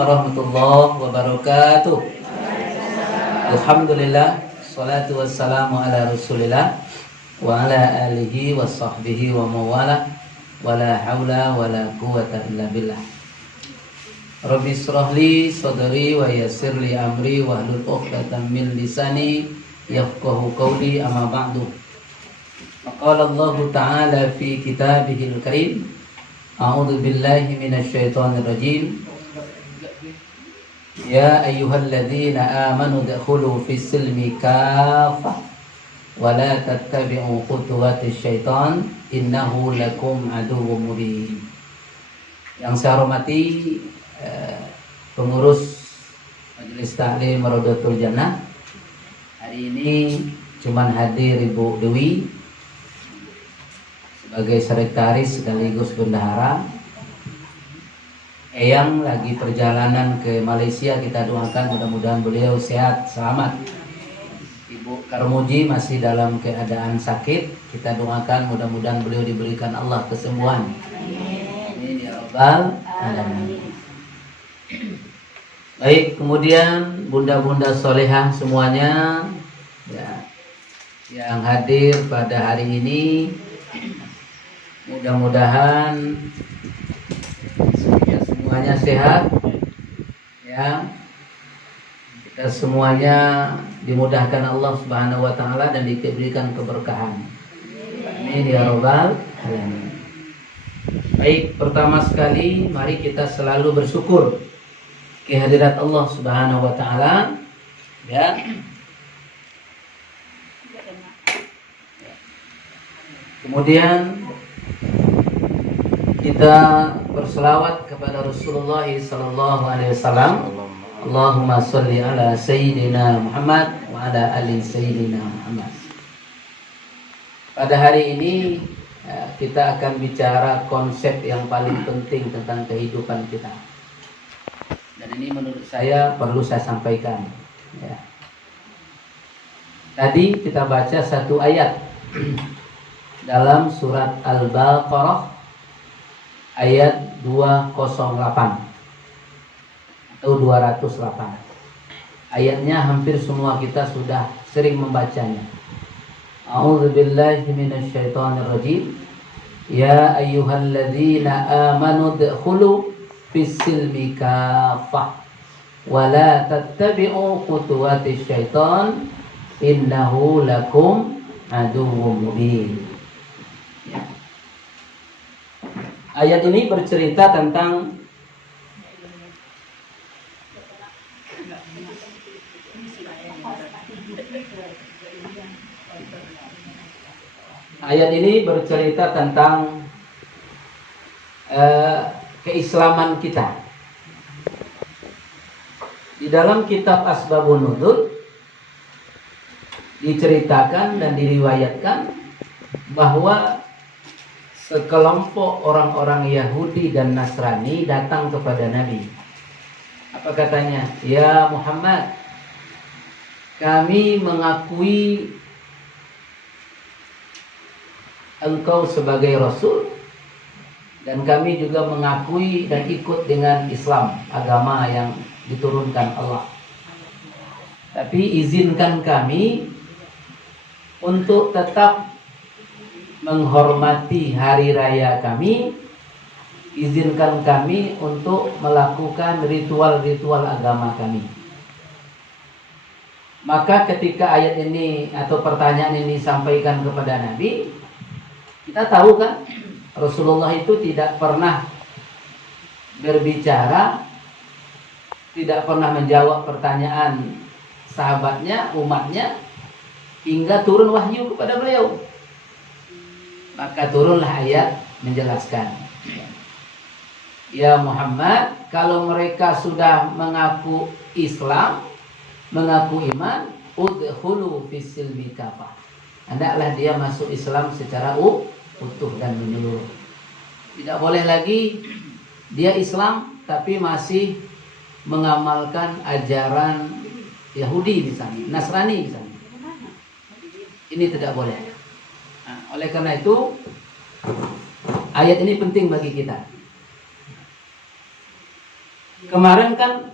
warahmatullahi wabarakatuh. Alhamdulillah, salatu wassalamu ala rasulillah wa ala alihi wa sahbihi wa mawala wa la hawla wa la quwata illa billah. Rabbi israhli sadri wa yassir li amri wa hlul 'uqdatam min lisani yafqahu qawli, amma ba'du. Qala Allah Ta'ala fi kitabihil karim, a'udzu billahi minasy syaithanir rajim. Ya ayyuhalladzina amanu dkhulu fis silmi kaffah wa la tattabi'u khutuwatis syaitan innahu lakum aduwwum mubin. Yang saya hormati pengurus Majelis Taklim Raudatul Jannah. Hari ini cuman hadir Ibu Dewi sebagai sekretaris sekaligus bendahara. Eyang lagi perjalanan ke Malaysia, kita doakan mudah-mudahan beliau sehat selamat. Ibu Karmuji masih dalam keadaan sakit, kita doakan mudah-mudahan beliau diberikan Allah kesembuhan. Amin ya rabbal alamin. Baik, kemudian bunda-bunda solehah semuanya ya, yang hadir pada hari ini, mudah-mudahan semuanya sehat ya, kita semuanya dimudahkan Allah Subhanahu wa taala dan diberikan keberkahan. Amin ya rabbal alamin. Baik, pertama sekali mari kita selalu bersyukur kehadirat Allah Subhanahu wa taala ya. Kemudian kita berselawat kepada Rasulullah sallallahu alaihi wasallam. Allahumma shalli ala sayyidina Muhammad wa ala ali sayyidina Muhammad. Pada hari ini kita akan bicara konsep yang paling penting tentang kehidupan kita. Dan ini menurut saya perlu saya sampaikan ya. Tadi kita baca satu ayat dalam surat Al-Baqarah ayat 208 atau 208. Ayatnya hampir semua kita sudah sering membacanya. A'udzu billahi minasy syaithanir rajim. Ya ayyuhalladzina amanu dkhulu fis silmi kaffah wa la tattabi'u khutuwatis syaitan innahu lakum aduwwum mubin. Ayat ini bercerita tentang keislaman kita. Di dalam kitab Asbabun Nuzul diceritakan dan diriwayatkan bahwa sekelompok orang-orang Yahudi dan Nasrani datang kepada Nabi. Apa katanya? Ya Muhammad, kami mengakui engkau sebagai Rasul, dan kami juga mengakui dan ikut dengan Islam, agama yang diturunkan Allah. Tapi izinkan kami untuk tetap menghormati hari raya kami, izinkan kami untuk melakukan ritual-ritual agama kami. Maka ketika ayat ini atau pertanyaan ini disampaikan kepada Nabi, kita tahu kan Rasulullah itu tidak pernah berbicara, tidak pernah menjawab pertanyaan sahabatnya, umatnya, hingga turun wahyu kepada beliau. Maka turunlah ayat menjelaskan. Ya Muhammad, kalau mereka sudah mengaku Islam, mengaku iman, udkhulu fis silmi kaffah. Hendaklah dia masuk Islam secara utuh dan menyeluruh. Tidak boleh lagi dia Islam tapi masih mengamalkan ajaran Yahudi misalnya, Nasrani misalnya. Ini tidak boleh. Nah, oleh karena itu ayat ini penting bagi kita. Kemarin kan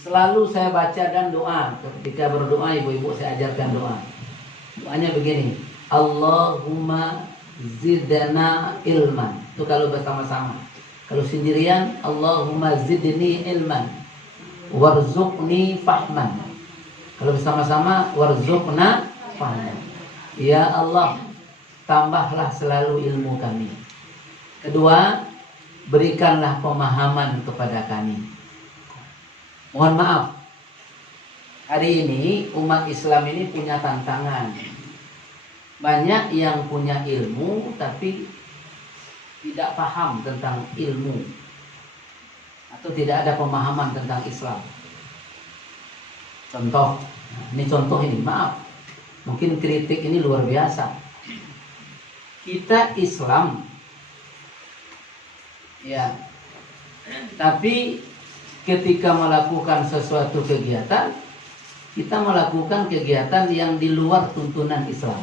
selalu saya baca dan doa. Ketika berdoa ibu-ibu saya ajarkan doa. Doanya begini. Allahumma zidna ilman. Itu kalau bersama-sama. Kalau sendirian, Allahumma zidni ilman warzuqni fahman. Kalau bersama-sama, warzuqna fahman. Ya Allah, tambahlah selalu ilmu kami. Kedua, berikanlah pemahaman kepada kami. Mohon maaf, hari ini umat Islam ini punya tantangan. Banyak yang punya ilmu tapi tidak paham tentang ilmu atau tidak ada pemahaman tentang Islam. Contoh, ini contoh ini, maaf. Mungkin kritik ini luar biasa. Kita Islam, ya, tapi ketika melakukan sesuatu kegiatan, kita melakukan kegiatan yang di luar tuntunan Islam.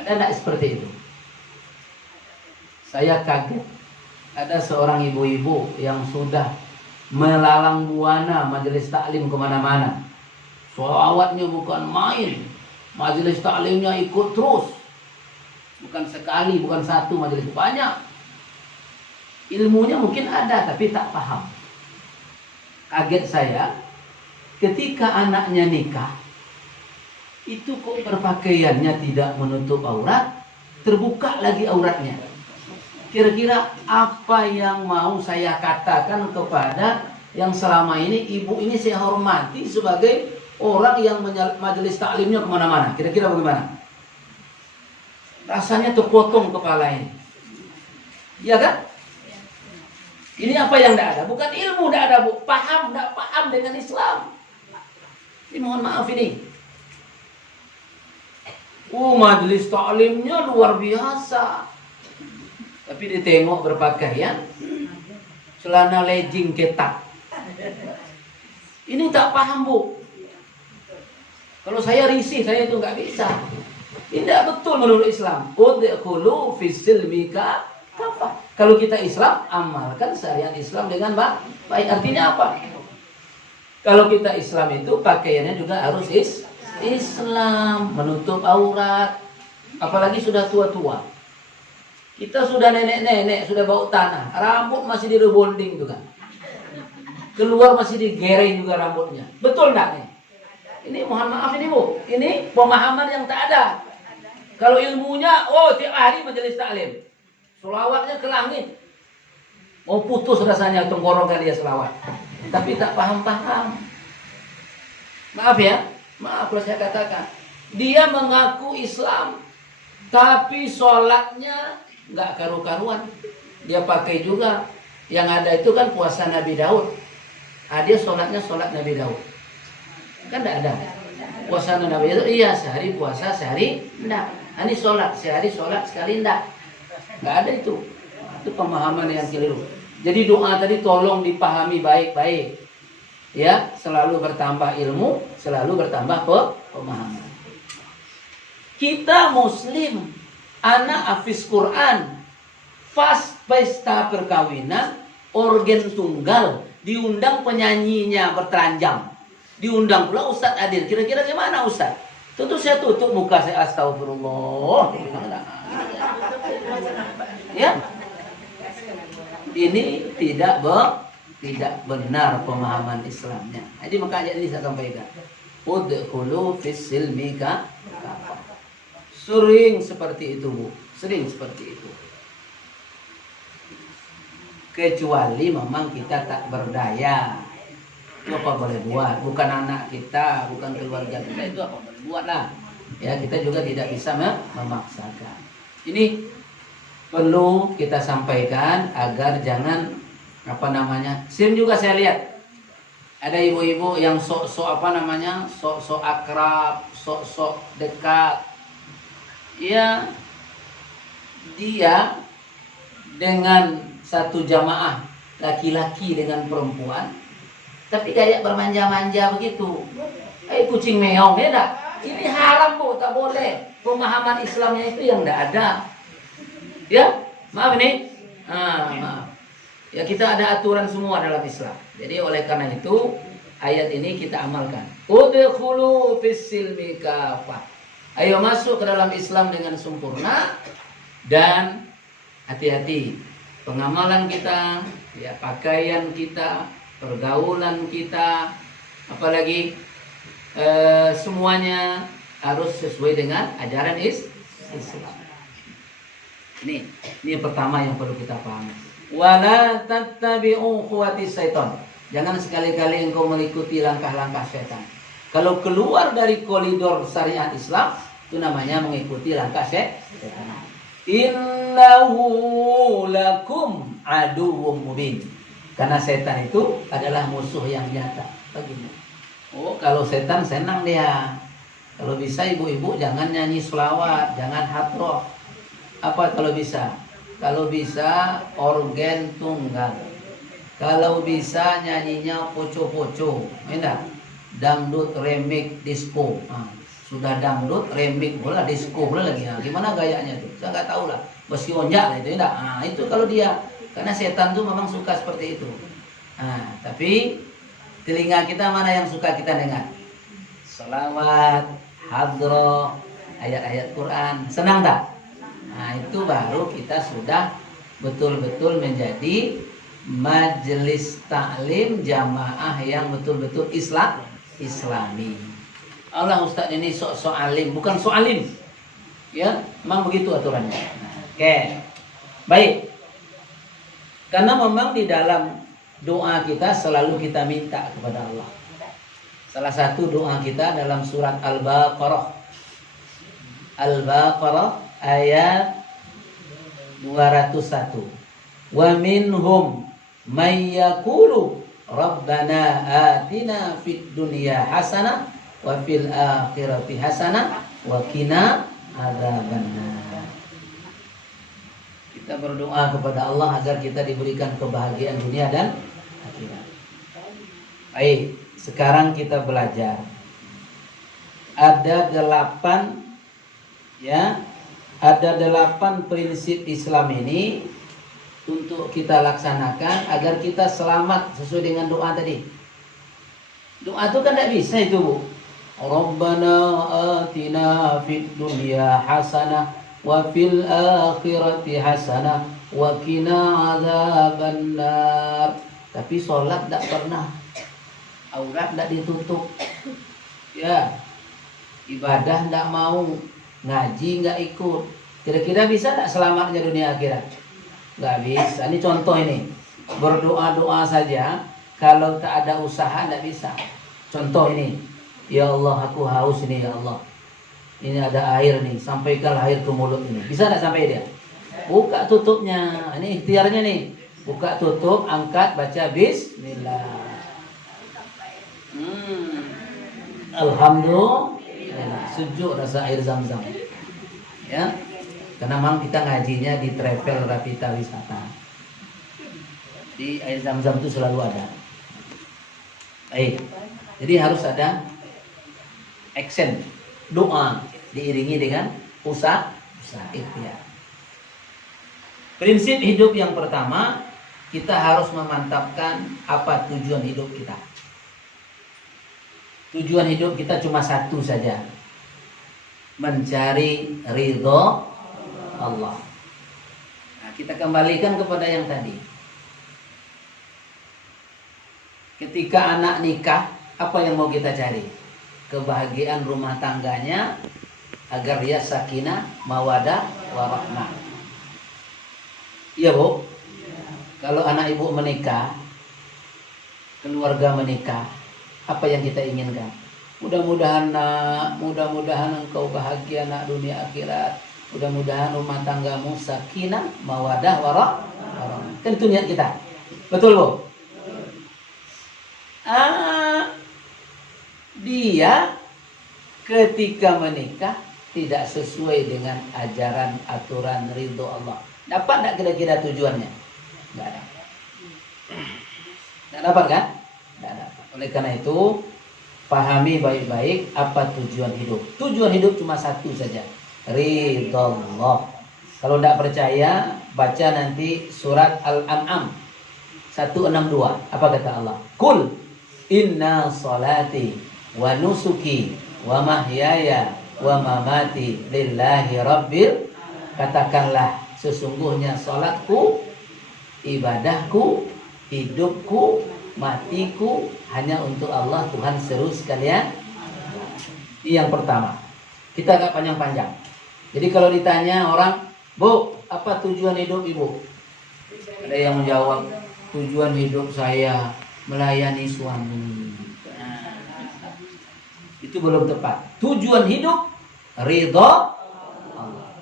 Ada tidak seperti itu? Saya kaget. Ada seorang ibu-ibu yang sudah melalang buana majelis taklim kemana-mana. Sholawatnya bukan main, majelis taklimnya ikut terus. Bukan sekali, bukan satu majelis, banyak. Ilmunya mungkin ada tapi tak paham. Kaget saya ketika anaknya nikah, itu kok berpakaiannya tidak menutup aurat, terbuka lagi auratnya. Kira-kira apa yang mau saya katakan kepada yang selama ini ibu ini saya hormati sebagai orang yang majelis taklimnya kemana-mana? Kira-kira bagaimana? Rasanya terpotong kepala ini. Ya kan? Ini apa yang tidak ada? Bukan ilmu tidak ada, bu. Paham, tidak paham dengan Islam. Ini mohon maaf ini. Majelis taklimnya luar biasa. Tapi ditengok berpakaian celana legging ketat. Ini tak paham, bu. Kalau saya risih, saya itu nggak bisa. Ini tidak betul menurut Islam. Udkhulu fis-silmi kafah. Kalau kita Islam, amalkan syariat Islam dengan baik. Artinya apa? Kalau kita Islam itu pakaiannya juga harus Islam, menutup aurat. Apalagi sudah tua-tua. Kita sudah nenek-nenek, sudah bau tanah. Rambut masih direbonding juga. Keluar masih digereng juga rambutnya. Betul nggak nih? Ini mohon maaf ini, bu. Ini pemahaman yang tak ada. Kalau ilmunya, tiap hari majelis taklim. Selawatnya ke langit. Mau putus rasanya tenggorokan dia selawat. Tapi tak paham-paham. Maaf ya. Maaf kalau saya katakan. Dia mengaku Islam. Tapi sholatnya nggak karu-karuan. Dia pakai juga. Yang ada itu kan puasa Nabi Daud. Dia sholatnya sholat Nabi Daud. Kan tidak ada. Puasa Nabi Daud, iya sehari puasa, sehari enggak. Ini sholat, sehari sholat, sekali enggak. Nggak ada itu. Itu pemahaman yang keliru. Jadi doa tadi tolong dipahami baik-baik. Ya, selalu bertambah ilmu, selalu bertambah pemahaman. Kita Muslim, anak hafiz Quran, pas pesta perkawinan, organ tunggal, diundang penyanyinya bertelanjang, diundang pula Ustadz hadir. Kira-kira gimana Ustadz? Tentu saya tutup muka, saya astagfirullah. Ya, ini tidak benar pemahaman Islamnya. Jadi maka ayat ini saya sampaikan. Udkhulu fis-silmi kafah. Sering seperti itu, bu. Sering seperti itu. Kecuali memang kita tak berdaya. Itu apa boleh buat? Bukan anak kita, bukan keluarga kita, itu apa boleh buat lah. Ya, kita juga tidak bisa memaksakan. Ini perlu kita sampaikan agar jangan Sering juga saya lihat ada ibu-ibu yang sok-sok sok-sok akrab, sok-sok dekat. Ya, dia dengan satu jamaah laki-laki dengan perempuan, tapi kayak bermanja-manja begitu. Kucing meong, ya enggak? Ini haram, bu, tak boleh. Pemahaman Islamnya itu yang enggak ada. Ya, maaf ini. Maaf. Ya kita ada aturan semua dalam Islam. Jadi oleh karena itu ayat ini kita amalkan. Udkhulu fis-silmi kafah. Ayo masuk ke dalam Islam dengan sempurna dan hati-hati pengamalan kita, ya pakaian kita, pergaulan kita, apalagi semuanya harus sesuai dengan ajaran Islam. Ini yang pertama yang perlu kita pahami. Wala tattabi'u khuwatis syaitan. Jangan sekali-kali engkau mengikuti langkah-langkah setan. Kalau keluar dari koridor syariat Islam, itu namanya mengikuti langkah setan. Innahu lakum aduwwum mubin. Karena setan itu adalah musuh yang nyata bagimu. Oh, kalau setan senang dia. Kalau bisa ibu-ibu jangan nyanyi selawat, jangan hadroh. Apa kalau bisa? Kalau bisa organ tunggal. Kalau bisa nyanyinya poco-poco. Enak. Dangdut, remix, disco. Sudah dangdut, remix, bola disco bola lagi. Gimana gayanya tuh? Saya nggak tahu lah. Meski onjak lah itu, enggak. Itu kalau dia, karena setan tuh memang suka seperti itu. Tapi telinga kita mana yang suka kita dengar? Salawat, hadroh, ayat-ayat Quran. Senang tak? Itu baru kita sudah betul-betul menjadi majelis taklim jamaah yang betul-betul Islami. Allah Ustaz ini sok alim, bukan sok alim. Ya, memang begitu aturannya. Oke. Baik. Karena memang di dalam doa kita selalu kita minta kepada Allah. Salah satu doa kita dalam surat Al-Baqarah. Al-Baqarah ayat 201. Wa minhum may yaqulu rabbana atina fid dunya hasanah wa fil akhirati hasanah wa qina adzabannar. Kita berdoa kepada Allah agar kita diberikan kebahagiaan dunia dan akhirat. Baik, sekarang kita belajar. Ada 8 prinsip Islam ini untuk kita laksanakan agar kita selamat sesuai dengan doa tadi. Doa itu kan tidak bisa itu, Bu. Rabbana atina fid dunya hasanah wa fil akhirati hasanah wa qina adzabannar. Tapi sholat tidak pernah, aurat tidak ditutup. Ya. Ibadah tidak mau, ngaji nggak ikut. Kira-kira bisa tak selamatnya dunia akhirat? Nggak bisa. Ini contoh ini. Berdoa-doa saja, kalau tak ada usaha nggak bisa. Contoh ini. Ya Allah, aku haus ini ya Allah. Ini ada air nih, sampaikan air ke mulut ini. Bisa tak sampai dia? Buka tutupnya. Ini ikhtiarnya nih. Buka tutup, angkat, baca bismillah. Alhamdulillah. Sejuk rasa air zam-zam. Ya. Karena memang kita ngajinya di travel Rapita Wisata. Di air zam-zam itu selalu ada. Baik. Jadi harus ada action, doa diiringi dengan usaha ikhtiar. Prinsip hidup yang pertama, kita harus memantapkan apa tujuan hidup kita. Tujuan hidup kita cuma satu saja. Mencari ridho Allah. Nah, kita kembalikan kepada yang tadi. Ketika anak nikah, apa yang mau kita cari? Kebahagiaan rumah tangganya agar dia sakinah, mawadah, warahmah. Iya, Bu. Kalau anak ibu menikah, keluarga menikah, apa yang kita inginkan? Mudah-mudahan engkau bahagia nak dunia akhirat. Mudah-mudahan rumah tanggamu sakinah, mawadah, warahmah. Kan itu niat kita. Betul, Bu? Dia ketika menikah tidak sesuai dengan ajaran aturan ridho Allah. Dapat tak kira-kira tujuannya? Tidak ada. Tidak dapat kan? Tidak dapat. Oleh karena itu, pahami baik-baik apa tujuan hidup. Tujuan hidup cuma satu saja. Ridho Allah. Kalau tidak percaya, baca nanti surat Al-An'am 162. Apa kata Allah? Kul inna salati wa nusuki wa mahyaya wa mamati lillahi rabbil. Katakanlah, sesungguhnya salatku, ibadahku, hidupku, matiku hanya untuk Allah, Tuhan seru sekalian. Yang pertama, kita agak panjang-panjang. Jadi kalau ditanya orang, Bu, apa tujuan hidup ibu? Ada yang menjawab, tujuan hidup saya melayani suami. Itu belum tepat. Tujuan hidup ridho Allah.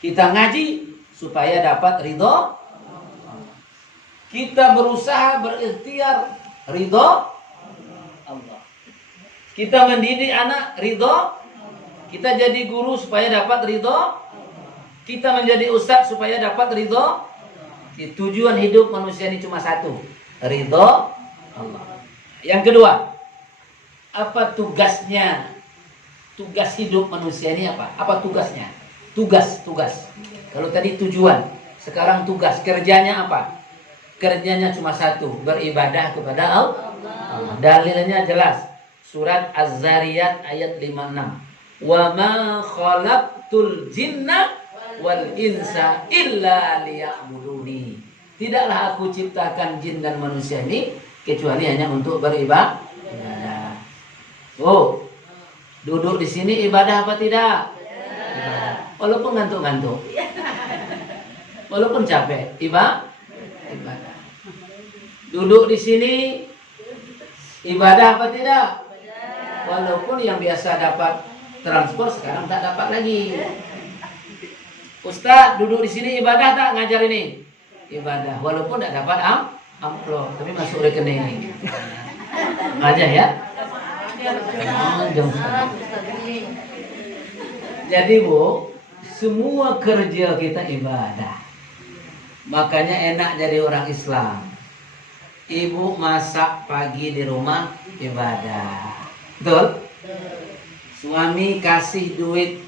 Kita ngaji supaya dapat ridho. Kita berusaha berikhtiar ridho Allah. Kita mendidik anak ridho. Kita jadi guru supaya dapat ridho. Kita menjadi ustadz supaya dapat ridho. Tujuan hidup manusia ini cuma satu, ridho Allah. Yang kedua, apa tugasnya? Tugas hidup manusia ini apa? Apa tugasnya? Tugas. Kalau tadi tujuan, sekarang tugas. Kerjanya apa? Kerjanya cuma satu, beribadah kepada Allah. Dalilnya jelas. Surat Az-Zariyat ayat 56. Wa ma khalaqtul jinna wal insa illa liya'buduni. Tidaklah aku ciptakan jin dan manusia ini kecuali hanya untuk beribadah. Oh, duduk di sini ibadah apa tidak? Ibadah. Walaupun ngantuk-ngantuk. Walaupun capek, ibadah. Duduk di sini ibadah apa tidak? Walaupun yang biasa dapat transport sekarang tak dapat lagi. Ustaz duduk di sini ibadah tak ngajar ini? Ibadah. Walaupun tak dapat amplop, tapi masuk rekening. Ngajar ya? Jadi Bu, semua kerja kita ibadah. Makanya enak jadi orang Islam. Ibu masak pagi di rumah ibadah. Betul? Suami kasih duit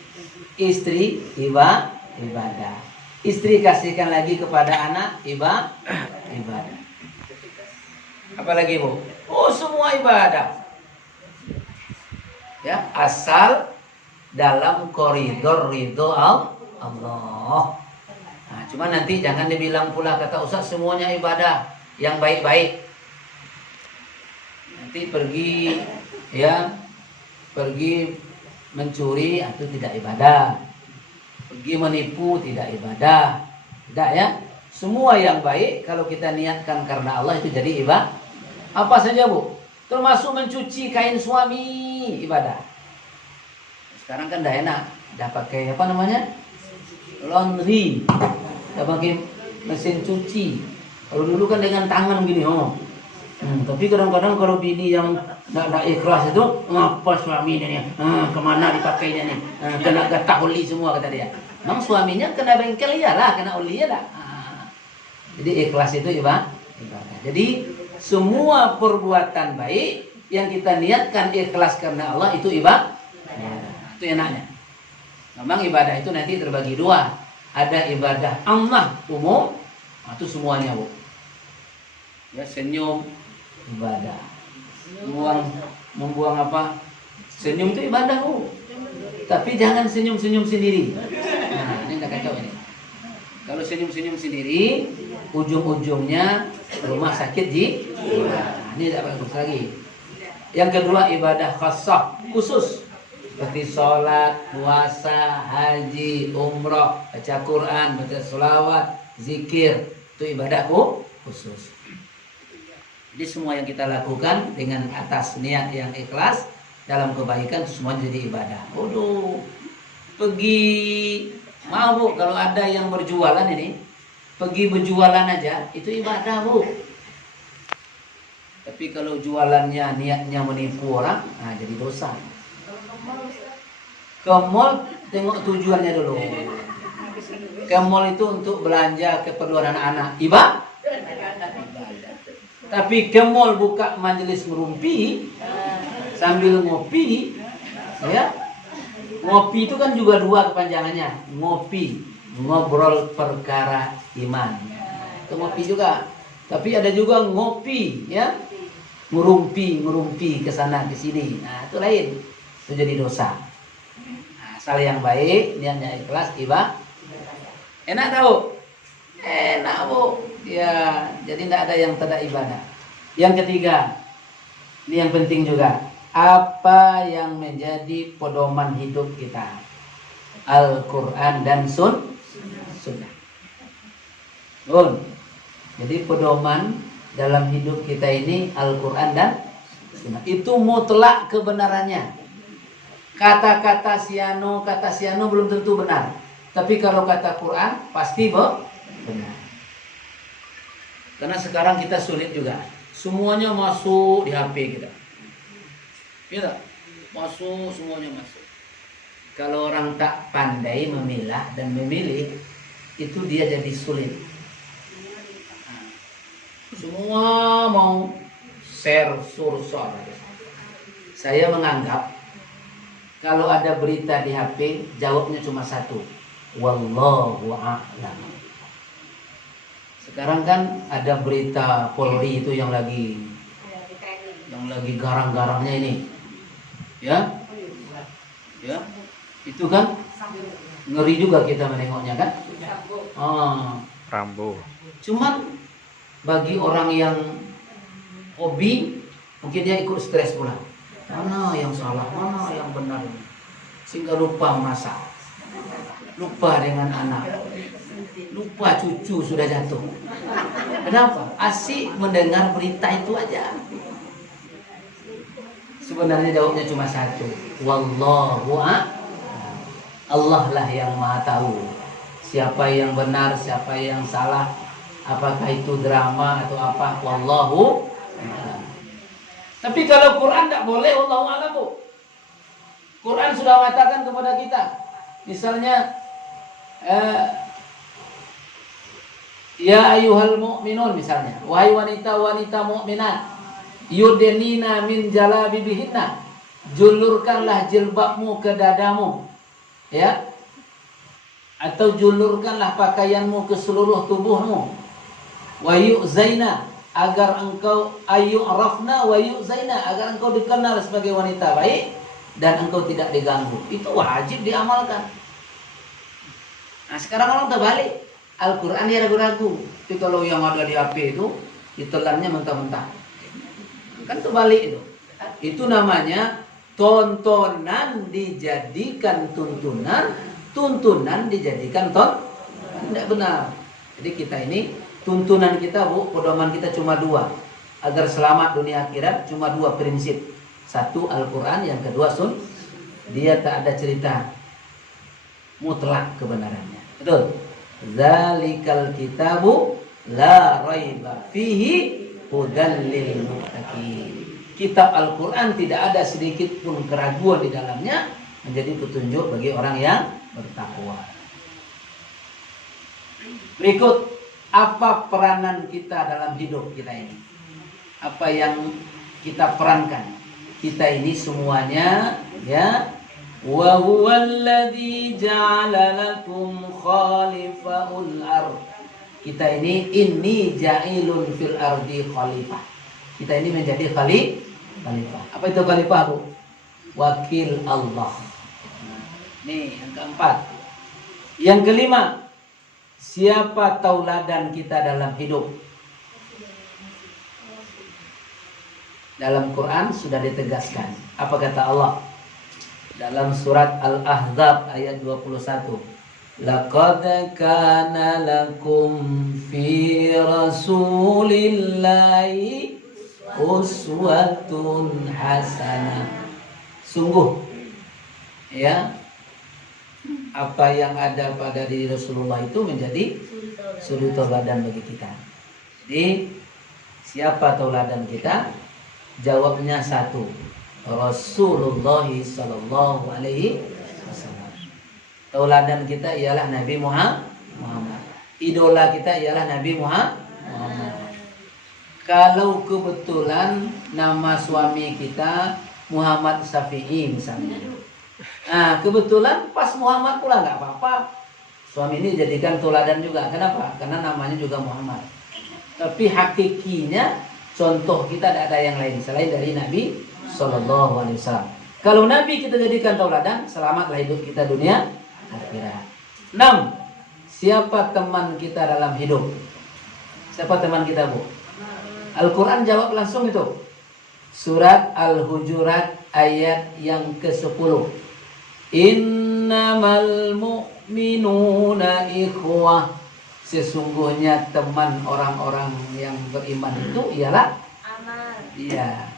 istri ibadah. Istri kasihkan lagi kepada anak ibadah. Apalagi Bu? Oh, semua ibadah. Ya, asal dalam koridor ridho Allah. Nah, cuma nanti jangan dibilang pula kata Ustaz semuanya ibadah yang baik-baik. Nanti pergi mencuri itu tidak ibadah. Pergi menipu tidak ibadah. Tidak ya. Semua yang baik kalau kita niatkan karena Allah itu jadi ibadah. Apa saja Bu? Termasuk mencuci kain suami ibadah. Sekarang kan dah enak, dah pakai apa namanya? Laundry. Dah pakai mesin cuci. Kalau dulu kan dengan tangan gini, tapi kadang-kadang kalau bini yang nak ikhlas itu, ngapa suami ini? Kemana dipakainya nih? Kena gatak oli semua kata dia. Memang suaminya kena bengkel iyalah, kena oli ya dah. Jadi ikhlas itu ibadah. Jadi semua perbuatan baik yang kita niatkan ikhlas karena Allah itu ibadah. Itu enaknya. Memang ibadah itu nanti terbagi dua. Ada ibadah Allah umum, itu semuanya Bu. Ya, senyum ibadah. Membuang apa? Senyum itu ibadah Bu. Tapi jangan senyum-senyum sendiri. Nah, ini enggak kacau ini. Kalau senyum-senyum sendiri, ujung-ujungnya rumah sakit nah, ini tidak bagus lagi. Yang kedua ibadah khassah, khusus. Seperti sholat, puasa, haji, umroh, baca Quran, baca sholawat, zikir. Itu ibadahku khusus. Jadi semua yang kita lakukan dengan atas niat yang ikhlas dalam kebaikan itu semua jadi ibadah. Pergi mau Bu, kalau ada yang berjualan ini, pergi berjualan aja itu ibadah Bu. Tapi kalau jualannya niatnya menipu orang, nah jadi dosa. Ke mall tengok tujuannya dulu. Ke mall itu untuk belanja keperluan anak-anak, ibadah. Tapi ke mall buka majelis merumpi sambil ngopi, ya. Ngopi itu kan juga dua kepanjangannya. Ngopi, ngobrol perkara iman. atau ngopi juga. Tapi ada juga ngopi, ya, ngurumpi ke sana ke sini. Nah, itu lain. Itu jadi dosa. Nah, asal yang baik, niatnya ikhlas, ibadah. Enak tahu? Enak, Bu. Ya, jadi tidak ada yang tidak ibadah. Yang ketiga, ini yang penting juga. Apa yang menjadi pedoman hidup kita? Al-Quran dan Sunnah. Jadi pedoman dalam hidup kita ini Al-Quran dan Sunnah. Itu mutlak kebenarannya. Kata-kata siano belum tentu benar. Tapi kalau kata Quran pasti benar. Karena sekarang kita sulit juga. Semuanya masuk di HP kita. Iya, masuk, semuanya masuk. Kalau orang tak pandai memilah dan memilih, itu dia jadi sulit. Semua mau share sursor. Saya menganggap kalau ada berita di HP, jawabnya cuma satu. Wallahu a'lam. Sekarang kan ada berita Polri itu yang lagi garang-garangnya ini. Ya? Ya. Itu kan ngeri juga kita menengoknya kan? Rambo. Cuman bagi orang yang hobi, mungkin dia ikut stres pula. Mana yang salah, mana yang benar. Sehingga lupa masak. Lupa dengan anak. Lupa cucu sudah jatuh. Kenapa? Asik mendengar berita itu aja. Sebenarnya jawabnya cuma satu. Wallahu a'lam. Allah lah yang maha tahu. Siapa yang benar, siapa yang salah. Apakah itu drama atau apa? Wallahu a'lam. Tapi kalau Quran tidak boleh, wallahu a'lam. Quran sudah mengatakan kepada kita. Misalnya ya ayyuhal mu'minun misalnya, wahai wanita-wanita mukminat, yudnina min jalabibihinna, julurkanlah jilbabmu ke dadamu, ya, atau julurkanlah pakaianmu ke seluruh tubuhmu, wa yu'zaina, agar engkau ayyurafna wa yu'zaina, agar engkau dikenal sebagai wanita baik dan engkau tidak diganggu. Itu wajib diamalkan. Nah, sekarang orang terbalik. Al-Quran dia ragu-ragu. Tapi kalau yang ada di HP itu ditelannya mentah-mentah. Kan terbalik itu. Itu namanya tontonan dijadikan tuntunan, tuntunan dijadikan tidak benar. Jadi kita ini tuntunan kita, Bu, pedoman kita cuma dua. Agar selamat dunia akhirat cuma dua prinsip. Satu Al-Quran, yang kedua Sunnah. Dia tak ada cerita mutlak kebenarannya. Betul. Zalikal kitabu la raiba fihi hudan lil muttaqin. Kitab Al-Quran tidak ada sedikit pun keraguan di dalamnya, menjadi petunjuk bagi orang yang bertakwa. Berikut, apa peranan kita dalam hidup kita ini? Apa yang kita perankan? Kita ini semuanya, ya, wa huwallazi ja'ala lakum khalifahul ard. Kita ini ja'ilun fil ardi khalifah. Kita ini menjadi khalifah. Apa itu khalifah, Bu? Wakil Allah. Nih, yang keempat. Yang kelima, siapa tauladan kita dalam hidup? Dalam Quran sudah ditegaskan. Apa kata Allah? Dalam surat Al-Ahzab ayat 21. Laqad kana lakum fi rasulillahi uswatun hasanah. Sungguh, ya, apa yang ada pada diri Rasulullah itu menjadi suri tauladan bagi kita. Jadi, siapa tauladan kita? Jawabnya satu. Rasulullah sallallahu alaihi wasallam. Tauladan kita ialah Nabi Muhammad. Idola kita ialah Nabi Muhammad. Kalau kebetulan nama suami kita Muhammad Syafi'i misalnya. Nah, kebetulan pas Muhammad pula, nggak apa-apa. Suami ini jadikan tauladan juga. Kenapa? Karena namanya juga Muhammad. Tapi hakikinya contoh kita tidak ada yang lain selain dari Nabi Sallallahu Alaihi Wasallam. Kalau Nabi kita jadikan tauladan, selamatlah hidup kita dunia akhirat. 6. Siapa teman kita dalam hidup? Siapa teman kita, Bu? Al-Quran jawab langsung itu. Surat Al-Hujurat ayat yang ke-10. Innamal mu'minuna ikhwah. Sesungguhnya teman orang-orang yang beriman itu ialah amal. Iya.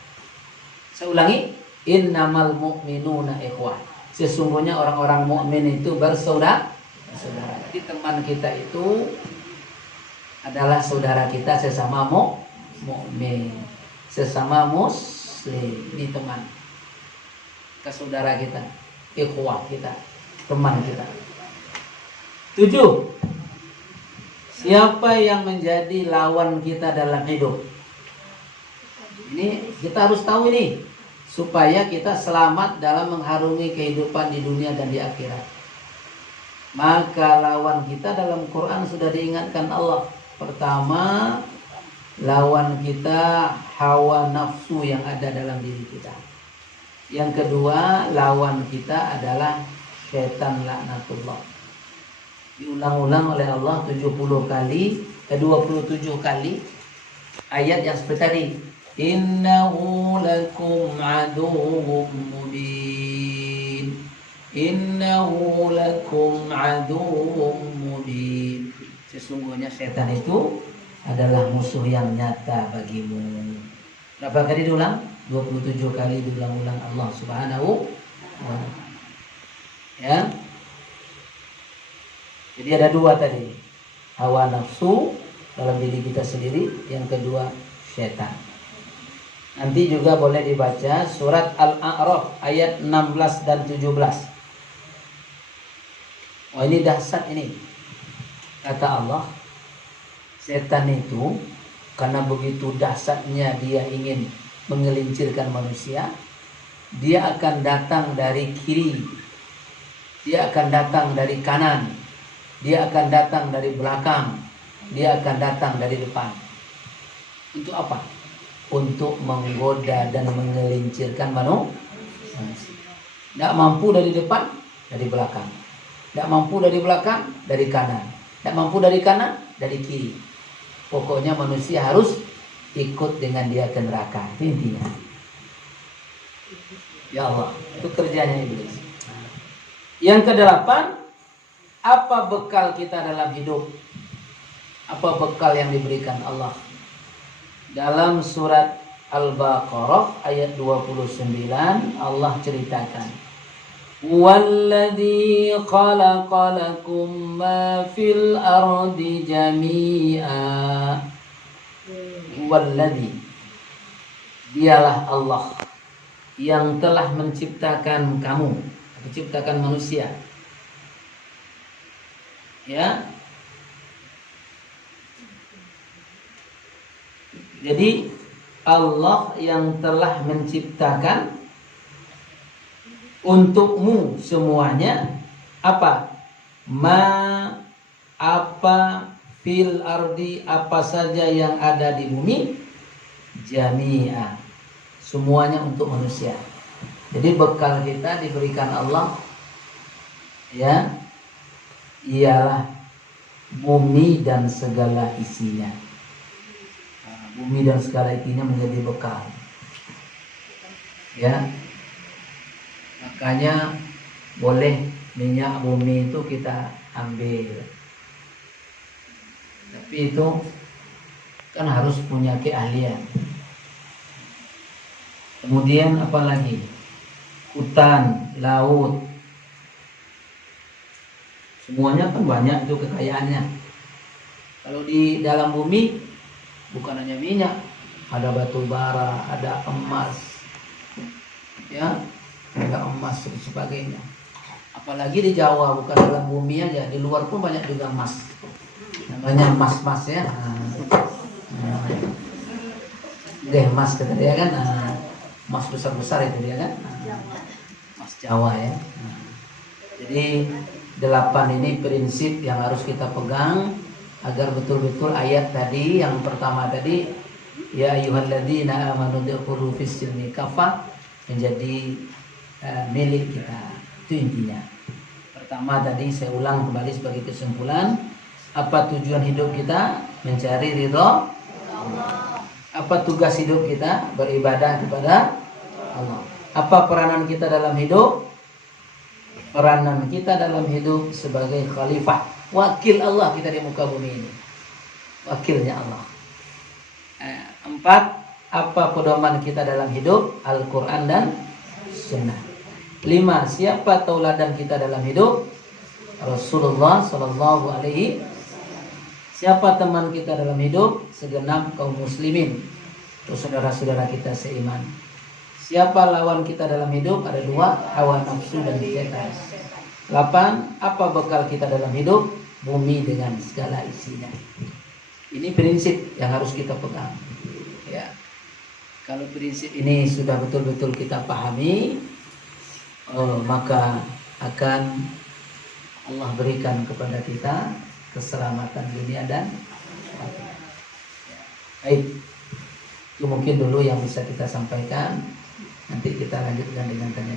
Saya ulangi. Innamal mu'minuna ikhwah. Sesungguhnya orang-orang mukmin itu bersaudara. Jadi teman kita itu adalah saudara kita sesama mukmin, sesama muslim, di teman ke saudara kita, ikhwah kita, teman kita. 7. Siapa yang menjadi lawan kita dalam hidup? Ini kita harus tahu ini supaya kita selamat dalam mengharungi kehidupan di dunia dan di akhirat. Maka lawan kita dalam Quran sudah diingatkan Allah. Pertama, lawan kita hawa nafsu yang ada dalam diri kita. Yang kedua, lawan kita adalah syaitan laknatullah. Diulang-ulang oleh Allah 70 kali, 27 kali ayat yang seperti tadi. Innahu lakum aduwwum mubin. Innahu lakum aduwwum mubin. Sesungguhnya setan itu adalah musuh yang nyata bagimu. Berapa kali diulang? 27 kali diulang-ulang Allah Subhanahu wa ta'ala. Ya. Jadi ada dua tadi. Hawa nafsu dalam diri kita sendiri, yang kedua setan. Nanti juga boleh dibaca surat Al-A'raf ayat 16 dan 17. Oh, ini dahsyat ini. Kata Allah, setan itu karena begitu dahsyatnya dia ingin menggelincirkan manusia, dia akan datang dari kiri, dia akan datang dari kanan, dia akan datang dari belakang, dia akan datang dari depan. Untuk apa? Untuk menggoda dan menggelincirkan manusia. Tidak mampu dari depan, dari belakang. Tidak mampu dari belakang, dari kanan. Tidak mampu dari kanan, dari kiri. Pokoknya manusia harus ikut dengan dia ke neraka. Itu intinya. Ya Allah, itu kerjanya iblis. Yang ke-8, apa bekal kita dalam hidup? Apa bekal yang diberikan Allah? Dalam surat Al-Baqarah ayat 29 Allah ceritakan, Walladzi khalaqa lakum ma fil ardi jami'a. Walladzi, dialah Allah yang telah menciptakan kamu, menciptakan manusia. Ya. Jadi Allah yang telah menciptakan untukmu semuanya apa? Apa fil ardi, apa saja yang ada di bumi, jami'a, semuanya untuk manusia. Jadi bekal kita diberikan Allah, ya, ialah bumi dan segala isinya. Bumi dan segala isinya menjadi bekal. Ya. Makanya boleh minyak bumi itu kita ambil. Tapi itu kan harus punya keahlian. Kemudian apa lagi? Hutan, laut. Semuanya kan banyak itu kekayaannya. Kalau di dalam bumi bukan hanya minyak, ada batu bara, ada emas. Ya. Ada emas dan sebagainya. Apalagi di Jawa, bukan dalam bumi aja, di luar pun banyak juga emas. Namanya emas-emas ya. Emas kata dia kan, emas besar-besar itu dia kan. Emas Jawa ya. Jadi 8 ini prinsip yang harus kita pegang agar betul-betul ayat tadi yang pertama tadi, ya ayyuhalladzina amanu dukhulu fis-silmi kafah, menjadi milik kita. Itu intinya. Pertama tadi saya ulang kembali sebagai kesimpulan, apa tujuan hidup kita? Mencari ridho Allah. Apa tugas hidup kita? Beribadah kepada Allah. Apa peranan kita dalam hidup? Peranan kita dalam hidup sebagai khalifah, wakil Allah kita di muka bumi ini. Wakilnya Allah. 4. Apa pedoman kita dalam hidup? Al-Quran dan Sunnah. 5. Siapa tauladan kita dalam hidup? Rasulullah Sallallahu Alaihi. Siapa teman kita dalam hidup? Segenap kaum muslimin, saudara-saudara kita seiman. Siapa lawan kita dalam hidup? Ada 2, hawa nafsu dan setan. 8. Apa bekal kita dalam hidup? Bumi dengan segala isinya. Ini prinsip yang harus kita pegang. Ya. Kalau prinsip ini sudah betul-betul kita pahami, maka akan Allah berikan kepada kita keselamatan dunia dan akhirat. Baik, itu mungkin dulu yang bisa kita sampaikan. Nanti kita lanjutkan dengan tanya.